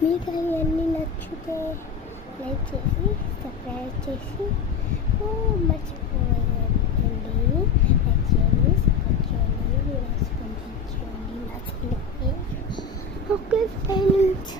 మీకు అవన్నీ నచ్చితే లైక్ చేసి సబ్స్క్రైబ్ చేసి మర్చిపోయండి. లైక్ చేయండి, సపోర్ట్ చేయండి, వీడియోస్ పంపించండి. నచ్చింది. Okay friends.